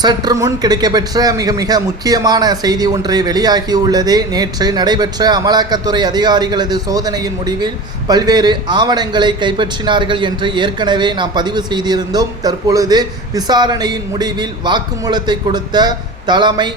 சற்று முன் கிடைக்கப்பெற்ற மிக முக்கியமான செய்தி ஒன்று வெளியாகியுள்ளது. நேற்று நடைபெற்ற அமலாக்கத்துறை அதிகாரிகளது சோதனையின் முடிவில் பல்வேறு ஆவணங்களை கைப்பற்றினார்கள் என்று ஏற்கனவே நாம் பதிவு செய்திருந்தோம். தற்பொழுது விசாரணையின் முடிவில் வாக்குமூலத்தை கொடுத்த தலைமை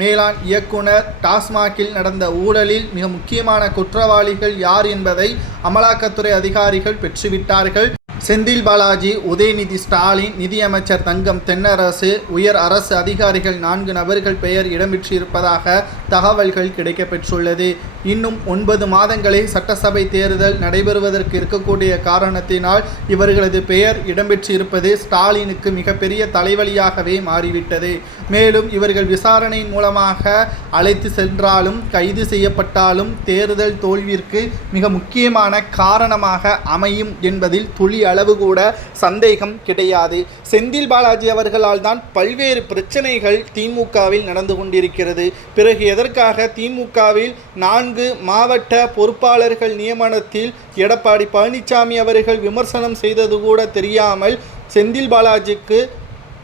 மேலாண் இயக்குனர் டாஸ்மாகில் நடந்த ஊழலில் மிக முக்கியமான குற்றவாளிகள் யார் என்பதை அமலாக்கத்துறை அதிகாரிகள் பெற்றுவிட்டார்கள். செந்தில் பாலாஜி, உதயநிதி ஸ்டாலின், நிதியமைச்சர் தங்கம் தென்னரசு, உயர் அரசு அதிகாரிகள் 4 நபர்கள் பெயர் இடம்பெற்றிருப்பதாக தகவல்கள் கிடைக்கப்பெற்றுள்ளது. இன்னும் 9 மாதங்களே சட்டசபை தேர்தல் நடைபெறுவதற்கு இருக்கக்கூடிய காரணத்தினால் இவர்களது பெயர் இடம்பெற்றிருப்பது ஸ்டாலினுக்கு மிகப்பெரிய தலைவலியாகவே மாறிவிட்டது. மேலும் இவர்கள் விசாரணையின் மூலமாக அழைத்து சென்றாலும் கைது செய்யப்பட்டாலும் தேர்தல் தோல்விற்கு மிக முக்கியமான காரணமாக அமையும் என்பதில் துளி அளவு கூட சந்தேகம் கிடையாது. செந்தில் பாலாஜி அவர்களால் தான் பல்வேறு பிரச்சனைகள் திமுகவில் நடந்து கொண்டிருக்கிறது. பிறகு எதற்காக திமுகவில் 4 மாவட்ட பொறுப்பாளர்கள் நியமனத்தில் எடப்பாடி பழனிசாமி அவர்கள் விமர்சனம் செய்தது கூட தெரியாமல் செந்தில் பாலாஜிக்கு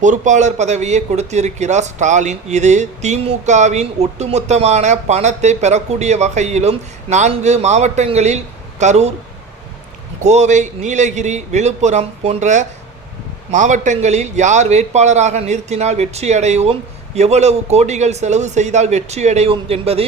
பொறுப்பாளர் பதவியை கொடுத்திருக்கிறார் ஸ்டாலின். இது திமுகவின் ஒட்டுமொத்தமான பணத்தை பெறக்கூடிய வகையிலும் 4 மாவட்டங்களில் கரூர், கோவை, நீலகிரி, விழுப்புரம் போன்ற மாவட்டங்களில் யார் வேட்பாளராக நிறுத்தினால் வெற்றியடைவோம், எவ்வளவு கோடிகள் செலவு செய்தால் வெற்றியடைவோம் என்பது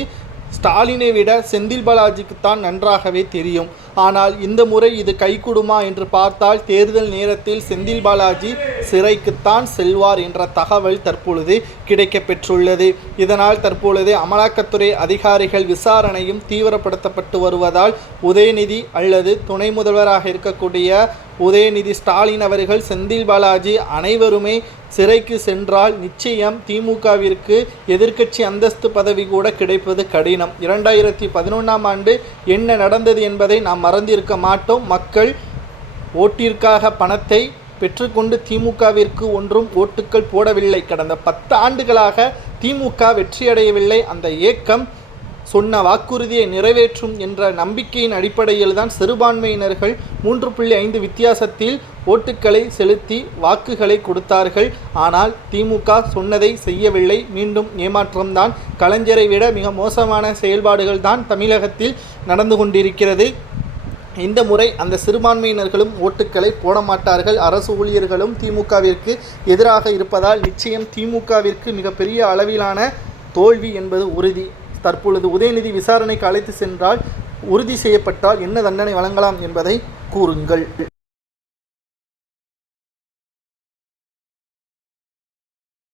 ஸ்டாலினை விட செந்தில் பாலாஜிக்குத்தான் நன்றாகவே தெரியும். ஆனால் இந்த முறை இது கைகூடுமா என்று பார்த்தால் தேர்தல் நேரத்தில் செந்தில் பாலாஜி சிறைக்குத்தான் செல்வார் என்ற தகவல் தற்பொழுது கிடைக்கப்பெற்றுள்ளது. இதனால் தற்பொழுது அமலாக்கத்துறை அதிகாரிகள் விசாரணையும் தீவிரப்படுத்தப்பட்டு வருவதால் உதயநிதி அல்லது துணை முதல்வராக இருக்கக்கூடிய உதயநிதி ஸ்டாலின் அவர்கள், செந்தில் பாலாஜி அனைவருமே சிறைக்கு சென்றால் நிச்சயம் திமுகவிற்கு எதிர்க்கட்சி அந்தஸ்து பதவி கூட கிடைப்பது கடினம். 2011ஆம் ஆண்டு என்ன நடந்தது என்பதை நாம் மறந்திருக்க மாட்டோம். மக்கள் ஓட்டிற்காக பணத்தை பெற்றுக்கொண்டு திமுகவிற்கு ஒன்றும் ஓட்டுக்கள் போடவில்லை. கடந்த 10 ஆண்டுகளாக திமுக வெற்றியடையவில்லை. அந்த ஏக்கம் சொன்ன வாக்குறுதியை நிறைவேற்றும் என்ற நம்பிக்கையின் அடிப்படையில் தான் சிறுபான்மையினர்கள் 3.5 வித்தியாசத்தில் ஓட்டுக்களை செலுத்தி வாக்குகளை கொடுத்தார்கள். ஆனால் திமுக சொன்னதை செய்யவில்லை. மீண்டும் ஏமாற்றம்தான். கலைஞரை விட மிக மோசமான செயல்பாடுகள் தான் தமிழகத்தில் நடந்து கொண்டிருக்கிறது. இந்த முறை அந்த சிறுபான்மையினர்களும் ஓட்டுக்களை போட மாட்டார்கள். அரசு ஊழியர்களும் திமுகவிற்கு எதிராக இருப்பதால் நிச்சயம் திமுகவிற்கு மிகப்பெரிய அளவிலான தோல்வி என்பது உறுதி. தற்பொழுது உதயநிதி விசாரணைக்கு அழைத்து சென்றால் உறுதி செய்யப்பட்டால் என்ன தண்டனை வழங்கலாம் என்பதை கூறுங்கள்.